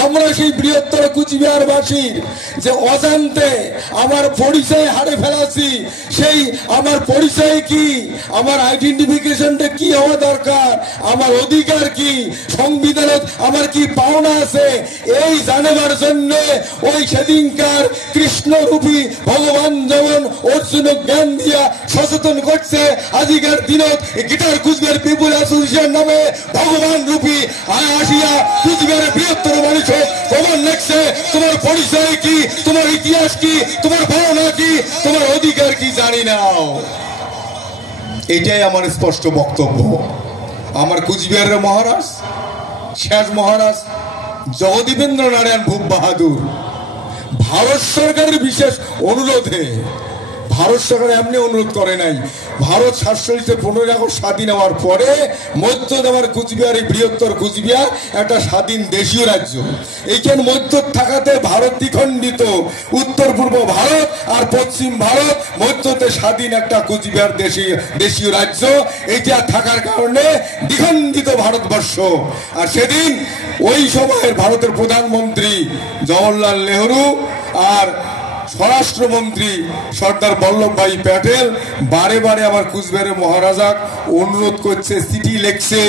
আমরা সেই বৃহত্তর কুচবিহারবাসীর যে অজান্তে আমার পরিচয় হারে ফেলাছি, সেই আমার পরিচয় কি, আমার আইডেন্টিফিকেশনটা কি হওয়া দরকার, আমার অধিকার কি, সংবিধানত আমার কি পাওনা আছে, এই জানাবার জন্য ওই সেদিনকার কৃষ্ণরূপী ভগবান যেমন অর্জুনক জ্ঞান দিয়া সচেতন করছে, আজিকার দিনত গিটার কুচবিহার পিপুল অ্যাসোসিয়েশন নামে ভগবান রূপী আসিয়া কুচবিহারের বৃহত্তর মানুষ খবর লিখছে তোমার পরিচয় কি, তোমার ইতিহাস কি, তোমার ভাবনা কি, তোমার অধিকার কি জানি নাও। এটাই আমার স্পষ্ট বক্তব্য। আমার কুচবিহারের মহারাজ, শেষ মহারাজ জগদীবেন্দ্র নারায়ণ ভূপ বাহাদুর ভারত সরকারের বিশেষ অনুরোধে, ভারত সরকার এমনি অনুরোধ করে নাই, ভারত 47 15 আগস্ট স্বাধীন হওয়ার পরে মধ্য আমার কুচবিহার, এই বৃহত্তর কুচবিহার একটা স্বাধীন দেশীয় রাজ্য। এইখান মধ্য থাকাতে ভারত দ্বিখণ্ডিত, উত্তর পূর্ব ভারত আর পশ্চিম ভারত, মধ্যতে স্বাধীন একটা কুচবিহার দেশীয় রাজ্য। এইটা থাকার কারণে দ্বিখণ্ডিত ভারতবর্ষ। আর সেদিন ওই সময়ের ভারতের প্রধানমন্ত্রী জওহরলাল নেহরু আর স্বরাষ্ট্রমন্ত্রী সর্দার বল্লভভাই প্যাটেল বারে বারে আমার কুচবিহারের মহারাজাক অনুরোধ করছে, চিঠি লিখছে,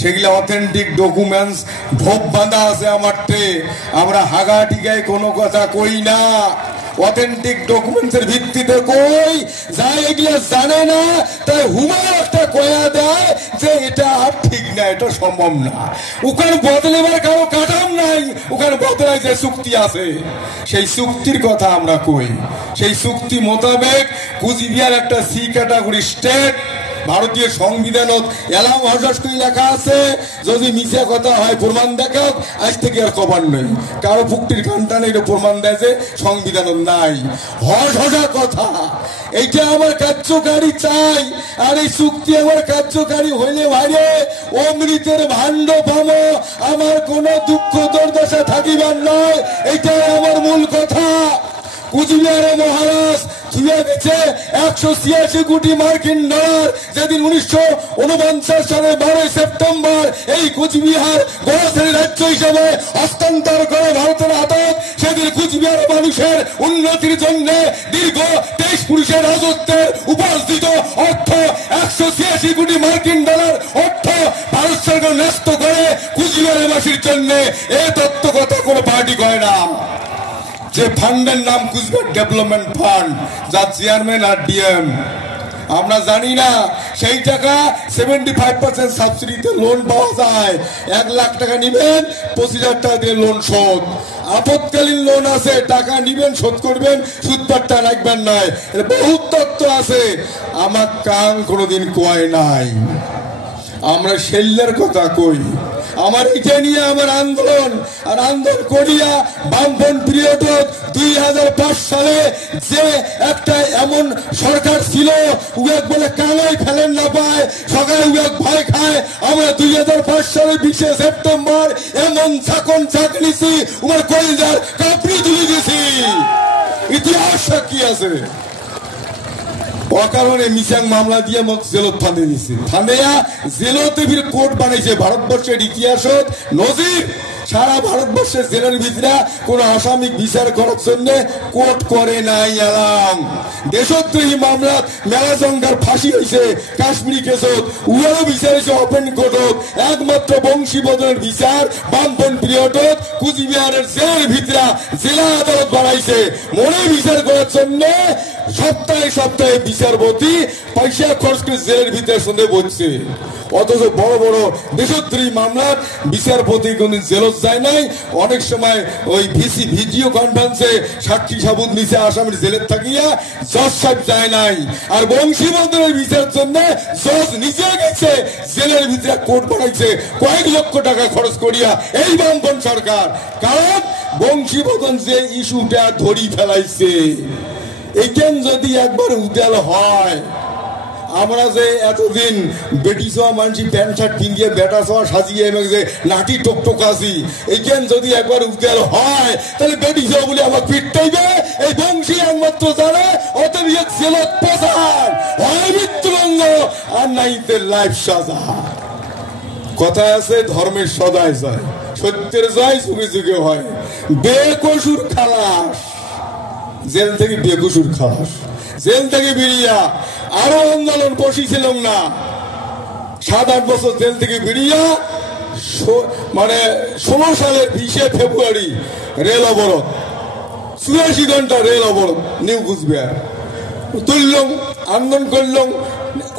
সেগুলো অথেন্টিক ডকুমেন্টস ঢোপ বাঁধা আছে আমারটে, আমরা হাগা টিকায় কোনো কথা কই না, অথেন্টিক ডকুমেন্টসের ভিত্তিতে কই, যা এগুলা জানে না তাই হুমা একটা কয়া দেয় যে এটা আর ঠিক না, এটা সম্ভব না, ওখানে বদলেবার কারো কাঠাম নাই, ওখানে বদলায় যে চুক্তি আছে সেই চুক্তির কথা আমরা কই। সেই চুক্তি মোতাবেক কুচবিহার একটা সি ক্যাটাগরি স্টেট, ভারতীয় সংবিধানত এলাম হরস করে লেখা আছে, যদি মিথ্যা কথা হয় প্রমাণ দেখাও, আজ থেকে আর কবার নেই, কারো পুক্তির কান্টানে এটা প্রমাণ দেয় যে সংবিধানত নাই, হস হসা কথা। এইটা আমার কার্যকারী চাই, আর এই চুক্তি আমার কার্যকারী হইলে ভাইরে অমৃতের ভাণ্ড পাবো, আমার কোন দুঃখ দুর্দশা থাকিবার নয়, এইটাই আমার মূল কথা। কুচবিহারের মহারাজ ছুঁয়ে গেছে 186 কোটি মার্কিন ডলার, যেদিন 1949 সালের 12 সেপ্টেম্বর এই কুচবিহার গণশ্রেণী রাজ্য হিসেবে হস্তান্তর করে ভারতের হাতত, সেদিন কুচবিহার মানুষের উন্নতির জন্য দীর্ঘ 23 পুরুষের রাজত্বের উপার্জিত অর্থ 186 কোটি মার্কিন ডলার অর্থ ভারত সরকার ন্যস্ত করে কুচবিহারের বাসীর জন্য। এই তত্ত্ব কথা কোনো পার্টি করে না। যে ফান্ডের নাম কুচবিহার ডেভেলপমেন্ট ফান্ড, যার চেয়ারম্যান আর ডিএম, আমরা জানি না সেই টাকা 75% সাবসিডিতে লোন পাওয়া যায়। 1 লাখ টাকা নিবেন, 25,000 টাকা দিয়ে লোন শোধ। আপদকালীন লোন আছে, টাকা নিবেন শোধ করবেন, সুদপাট্টা রাখবেন নাই, বহুত তত্ত্ব আছে। আমার কান কোনোদিন কয় নাই, আমরা সেল্লার কথা কই। আমার এটা নিয়ে আমার আন্দোলন, আর আন্দোলন করিয়া বামপন্থী পিরিয়ড 2005 সালে যে একটা এমন সরকার ছিল, উয়াক বলে কানাই ফেলেন না পায়, সকালে উয়াক ভয় খায়। আমরা 2005 সালে 20 সেপ্টেম্বর এমন ছাকন ছাকনিছি, উমার কলিজার কাপড়ি তুলে দিছি। ইতিহাস সাক্ষী আছে। অকারণে মিসাং মামলা দিয়ে মোক জেলত ফাঁদে দিচ্ছে, ফাঁদেয়া জেলতে ফিরে কোর্ট বানাইছে। ভারতবর্ষের ইতিহাসত নজির, সারা ভারতবর্ষের জেলের ভিতরে কোন আসামিক বিচার করার জন্য কোর্ট করে নাই। এলাম দেশদ্রোহী মামলা মেলা জঙ্গার ফাঁসি হয়েছে, কাশ্মীরি কেসত উহারও বিচার হয়েছে ওপেন কোর্টত। একমাত্র বংশীবদনের বিচার বামপন্থী পিরিয়ডত কুচবিহারের জেলের ভিতরে জেলা আদালত বানাইছে। মনে বিচার করার জন্য সপ্তাহে সপ্তাহে বিচারপতি পয়সা খরচ করে জেলের ভিতরে শুনে বসছে। অথচ বড় বড় দেশদ্রোহী মামলার বিচারপতি কোনদিন জেলত যায় নাই। অনেক সময় ওই ভিডিও কনফারেন্সে সাক্ষী সাবুত নিচে আসামের জেলের থাকিয়া জজ সাহেব যায় নাই। আর বংশীবদনের বিচারের জন্য জজ নিজে গেছে জেলের ভিতরে কোর্ট বানাইছে কয়েক লক্ষ টাকা খরচ করিয়া এই বামপন্থী সরকার। কারণ বংশীবদন যে ইস্যুটা ধরি ফেলাইছে, এইখান যদি একবার উদাল হয়, আমরা যে এতদিন বেটি ছোয়া মানুষ প্যান্ট শার্ট পিন্দিয়ে বেটা ছোয়া সাজিয়ে এবং যে নাটি টকটক আছি, এইখান যদি একবার উদাল হয় তাহলে বেটি ছোয়া বলে আমার পিটটাইবে। এই বংশী একমাত্র জানে, অতএব জেলত প্রচার হয় মৃত্যুবঙ্গ আর নাইতে লাইফ সাজা। কথা আছে ধর্মের সদায় যায়, সত্যের জয় যুগে যুগে হয়। বেকসুর খালাস, জেল থেকে বেকসুর খালাস, জেল থেকে বেরিয়া আরো আন্দোলন বসিয়েছিলাম না, 7-8 বছর জেল থেকে বেরিয়া মানে 16 সালের 20 ফেব্রুয়ারি রেল অবরোধ, 84 ঘন্টা রেল অবরোধ নিউ কুচবিহার তুললাম, আন্দোলন করলাম,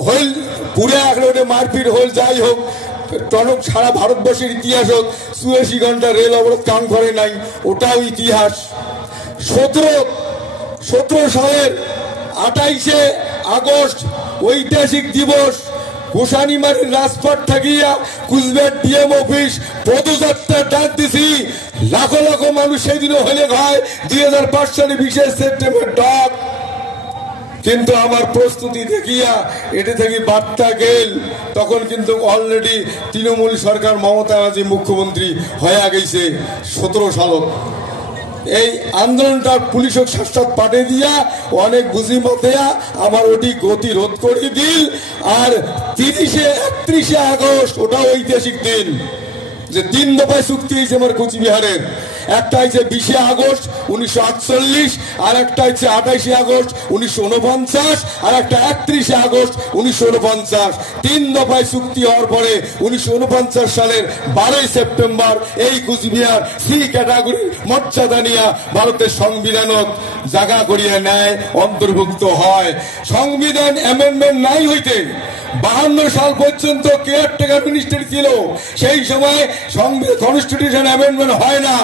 হইল পুরে একটা মারপিট হল, যাই হোক টনক সারা ভারতবর্ষের ইতিহাস হোক, 84 ঘন্টা রেল অবরোধ কাম করে নাই, ওটাও ইতিহাস। 17 সালের 28 আগস্ট ঐতিহাসিক দিবস, গোসানিমারির রাজপথ থাকিয়া কুচবিহার ডিএম অফিস পদযাত্রা ডাক দিছি, লাখো লাখো মানুষ সেদিনও হলে হয় 2005 সালে 20 সেপ্টেম্বর ডাক। কিন্তু আমার প্রস্তুতি দেখিয়া এটা থেকে বার্তা গেল, তখন কিন্তু অলরেডি তৃণমূল সরকার মমতা ব্যানার্জি মুখ্যমন্ত্রী হয়ে গেছে 17 সাল। এই আন্দোলনটা পুলিশক শাসক পাঠিয়ে দিয়া অনেক বুঝি মতে আমার ওটি গতি রোধ করে দিল। আর 31 আগস্ট ওটা ঐতিহাসিক দিন, যে 3 দফায় চুক্তি হয়েছে আমার কুচবিহারের। একটা হচ্ছে 20 আগস্ট 1948, আর একটা হচ্ছে 28 আগস্ট 1949, আর একটা 31 আগস্ট 1949। 3 দফায় চুক্তি হওয়ার পরে 1949 সালের 12 সেপ্টেম্বর এই কুচবিহার সি ক্যাটাগরির মর্যাদা নিয়ে ভারতের সংবিধানত জায়গা করিয়া নেয়, অন্তর্ভুক্ত হয়। সংবিধান অ্যামেন্ডমেন্ট নাই হইতে 52 সাল পর্যন্ত কেয়ারটেকার মিনিস্টার ছিল, সেই সময় কনস্টিটিউশন অ্যামেন্ডমেন্ট হয় না।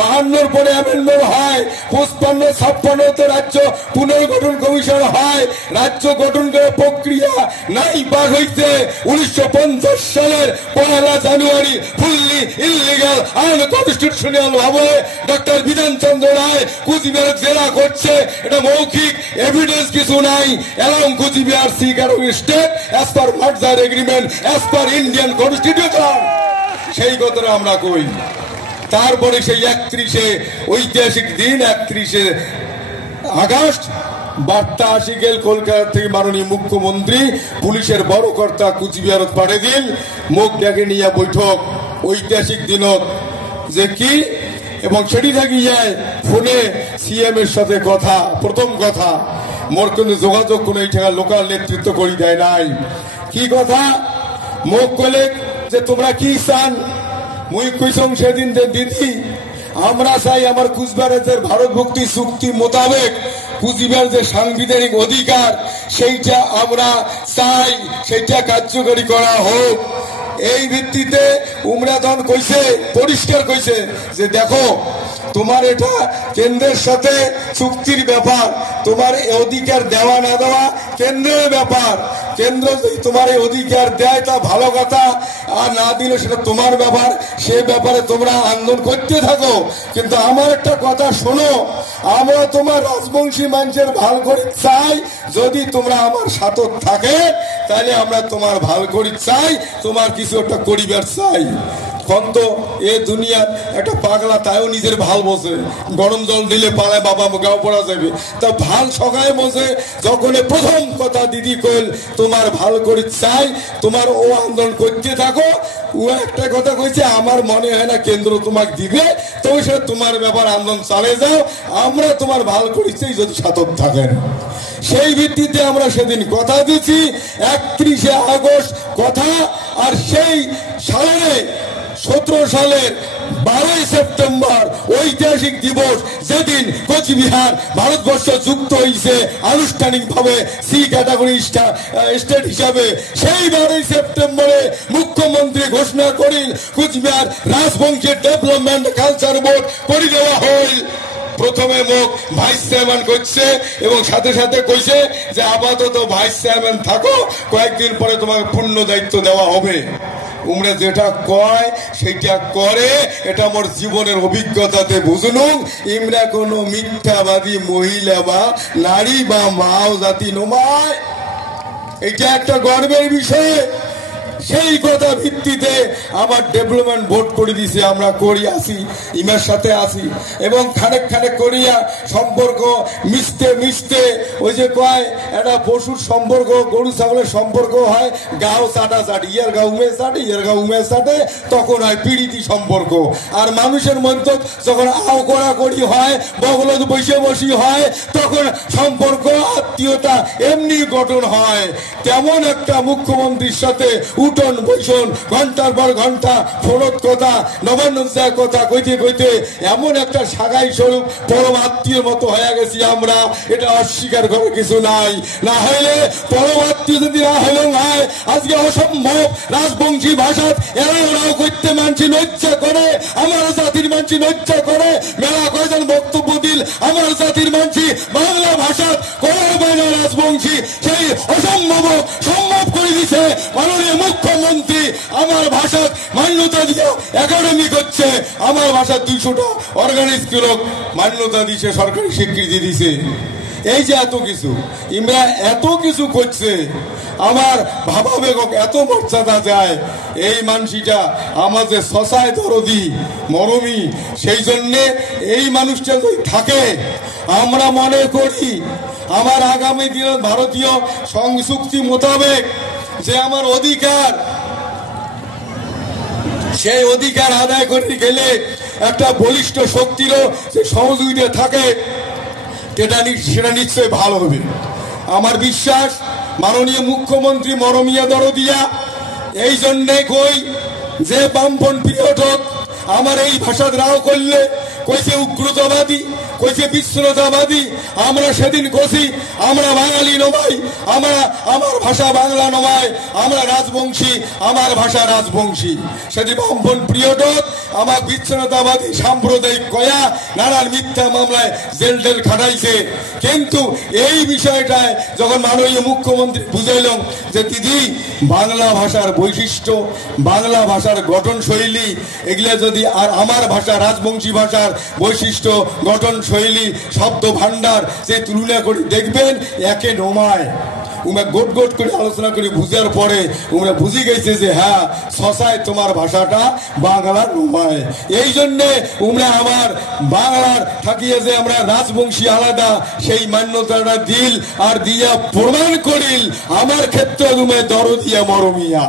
52 পরে অ্যামেন্ডমেন্ট হয়, 55, 56 রাজ্য পুনর্গঠন কমিশন হয়, রাজ্য গঠন করে প্রক্রিয়া নাই পার হইতে 1950 সালের 1 জানুয়ারি ফুললি ইলিগাল আনকনস্টিটিউশনাল ভাবে ডক্টর বিধানচন্দ্র রায় কুচবিহার জেলা করছে। এটা মৌখিক এভিডেন্স কিছু নাই। Along Cooch Behar C category state as per merger agreement as per Indian constitution, সেই কথাটা আমরা কই। তারপরে সেই 31 ঐতিহাসিক দিন 31 আগস্ট বার্তা আসি গেল কলকাতা থেকে, মাননীয় মুখ্যমন্ত্রী পুলিশের বড় কর্তা কুচবিহারত পাঠিয়ে দিন, মুখ ডেকে নিয়ে বৈঠক ঐতিহাসিক দিনত যে কি, এবং সেটি থাকি যায় ফোনে সিএম এর সাথে কথা। প্রথম কথা, মোর কিন্তু যোগাযোগ কোন এই টাকা লোকাল নেতৃত্ব করি দেয় নাই। কি কথা মুখ কলে যে তোমরা কি চান, মুই কইসং সেদিন যে দিদি আমরা চাই আমার কুচবিহারের ভারতভুক্তি চুক্তি মোতাবেক কুচবিহার যে সাংবিধানিক অধিকার সেইটা আমরা চাই, সেইটা কার্যকরী করা হোক। এই ভিত্তিতে উমরাদন কইছে, পরিষ্কার কইছে যে দেখো তোমার এটা কেন্দ্রের সাথে চুক্তির ব্যাপার, তোমার অধিকার দেওয়া না দেওয়া কেন্দ্রের ব্যাপার। কেন্দ্র যদি তোমার এই অধিকার দেয় তা ভালো কথা, আর না দিলে সেটা তোমার ব্যাপার, সে ব্যাপারে তোমরা আন্দোলন করতে থাকো। কিন্তু আমার একটা কথা শোনো, আমরা তোমার রাজবংশী মানুষের ভাল করে চাই, যদি তোমরা আমার সাথে থাকে তাহলে আমরা তোমার ভাল করে চাই, তোমার কিছু একটা করিবার চাই। কন্ত এ দুনিয়ার একটা পাগলা তাইও নিজের ভাল বসে, গরম জল দিলে পালায় বাবা গাও পড়া যাবে, তা ভাল সকালে বসে যখন প্রথম কথা দিদি কইল তোমার ভাল করে চাই, তোমার ও আন্দোলন করতে থাকো। ও একটা কথা কইছে, আমার মনে হয় না কেন্দ্র তোমাকে দিবে, তবে সেটা তোমার ব্যাপার, আন্দোলন চালিয়ে যাও, আমরা তোমার ভাল করেছি যদি সাথে থাকেন। সেই ভিত্তিতে আমরা সেদিন কথা দিচ্ছি 31 আগস্ট কথা। আর সেই সালে 17 সালের 12 সেপ্টেম্বর ঐতিহাসিক দিবস, যেদিন কোচবিহার ভারতবর্ষ যুক্ত হয়েছে আনুষ্ঠানিকভাবে সি ক্যাটাগরি স্টেট হিসাবে, সেই 12 সেপ্টেম্বরে মুখ্যমন্ত্রী ঘোষণা করিল কোচবিহার রাজবংশের ডেভেলপমেন্ট কালচার বোর্ড করে দেওয়া হইল। প্রথমে মুখ ভাইস চেয়ারম্যান করছে এবং সাথে সাথে কইছে যে আপাতত ভাইস চেয়ারম্যান থাকো, কয়েকদিন পরে তোমাকে পূর্ণ দায়িত্ব দেওয়া হবে। উমরা যেটা কয় সেইটা করে, এটা আমার জীবনের অভিজ্ঞতাতে বুঝলুম। ইমরা কোনো মিথ্যাবাদী মহিলা বা নারী বা মাও জাতি নয়। এটা একটা গর্বের বিষয় সেই কথা ভিত্তিতে আমার ডেভেলপমেন্ট বোর্ড করে দিছে, আমরা করি আসি, ইমার সাথে আসি, এবং খানেক খানেক করিয়া সম্পর্ক মিশতে মিশতে ওই যে কয় একটা পশুর সম্পর্ক, গরু ছাগলের সম্পর্ক হয়, গাও চাটা চাটি, ইয়ার গা উমে চাটে, ইয়ার গা উমে চাটে, তখন হয় পীড়িতি সম্পর্ক। আর মানুষের মধ্যে যখন আও করা করি হয়, বগলত বসে বসি হয়, তখন সম্পর্ক আত্মীয়তা এমনি গঠন হয়। তেমন একটা মুখ্যমন্ত্রীর সাথে উঠন বৈঠন, ঘন্টার পর ঘন্টা ফোনত কথা, নবান্ন কথা কইতে কইতে এমন একটা সাগাই স্বরূপ পরম আত্মীয়র মতো হয়ে গেছি আমরা, এটা অস্বীকার করার কিছু নাই। না হইলে পরম আত্মীয় যদি না হলেও হয়, আজকে অসম্ভব রাজবংশী ভাষা এরাও করতে মানছি লজ্জা করে, আমার জাতির মানছি লজ্জা করে, মেলা কয়জন বক্তব্য দিল আমার জাতির মানছি বাংলা ভাষা করবে না রাজবংশী, সেই অসম্ভব সম্ভব করে দিছে মাননীয় মুখ্যমন্ত্রী। আমার ভাষা মান্যতা দিয়ে একাডেমি করছে, আমার ভাষা 200টা অর্গানাইজ মান্যতা দিছে, সরকারি স্বীকৃতি দিছে। এই যে এত কিছু ইমরা এত কিছু করছে, আমার ভাবা বেগক এত মর্যাদা যায়, এই মানসিটা আমাদের শশায় দরদি মরমি, সেই জন্যে এই মানুষটা যদি থাকে, আমরা মনে করি আমার আগামী দিনে ভারতীয় সংযুক্তি মোতাবেক যে আমার অধিকার, সেই অধিকার আদায় করতে গেলে একটা বলিষ্ঠ শক্তিরও সহযোগিতা থাকে, সেটা নিশ্চয়ই ভালো হবে। আমার বিশ্বাস মাননীয় মুখ্যমন্ত্রী মরমিয়া দরদিয়া এই জন্যে কই যে বামপন্থী ওঠক আমার এই ভাষা রাও করলে, কইছে উগ্রতাবাদী, কইছে বিচ্ছিন্নতাবাদী। আমরা সেদিন কষি আমরা বাঙালি নমাই, আমার ভাষা বাংলা নমাই, আমরা রাজবংশী, আমার ভাষা রাজবংশী। সেদিন বামপন প্রিয়টক আমার বিচ্ছিন্নতাবাদী সাম্প্রদায়িক কয়া নানান মিথ্যা মামলায় জেল টেল খাটাইছে। কিন্তু এই বিষয়টায় যখন মাননীয় মুখ্যমন্ত্রী বুঝাইলাম যে দিদি বাংলা ভাষার বৈশিষ্ট্য, বাংলা ভাষার গঠন শৈলী, এগুলা যদি আর আমার ভাষা রাজবংশী ভাষার বৈশিষ্ট্য, গঠন শৈলী, শব্দ ভান্ডার যে তুলনা করে দেখবেন একে নমায়। উমরা গোট গোট করে আলোচনা করে বুঝার পরে উমরা বুঝে গেছে যে হ্যাঁ শশায় তোমার ভাষাটা বাংলার নমায়। এই জন্যে উমরা আমার বাংলার থাকিয়ে যে আমরা রাজবংশী আলাদা সেই মান্যতাটা দিল, আর দিয়া প্রমাণ করিল আমার ক্ষেত্রে উমে দরদিয়া মরমিয়া,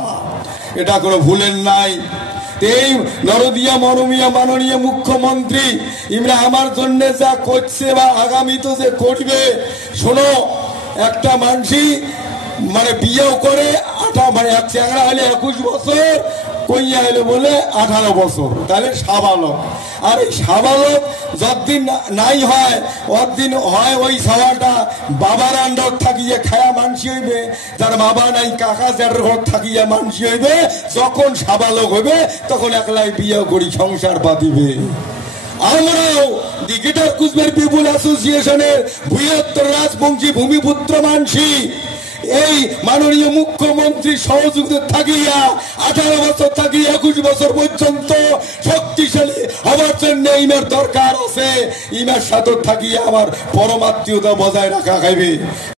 এটা কোনো ভুলেন নাই। এই নরদিয়া মরমিয়া মাননীয় মুখ্যমন্ত্রী ইমরা আমার জন্য যা করছে বা আগামী তো যে করবে, শোনো একটা মানসি মানে বিয়েও করে এক চ্যাংড়া হলে 21 বছর, কইয়া হলে বলে 18 বছর, তাহলে সাবালক। আর এই সাবালক যতদিন নাই হয় অতদিন হয় ওই সাবাটা বাবার আন্ডার থাকিয়ে খায়া মানসি হইবে, যার বাবা নাই কাকা যার ঘর থাকিয়া মানসি হইবে, যখন সাবালক হইবে তখন একলাই বিয়ে করি সংসার পাতিবে। আমরাও দি গিটার কুচবিহার পিপুল অ্যাসোসিয়েশনের বৃহত্তর রাজবংশী ভূমিপুত্র মানসি এই মাননীয় মুখ্যমন্ত্রী সহযোগিতা থাকিয়া 18 বছর থাকিয়া 21 বছর পর্যন্ত শক্তিশালী হওয়ার জন্য ইমার দরকার আছে। ইমার সাথে থাকিয়া আমার পরমাত্মীয়তা বজায় রাখা খাইবে।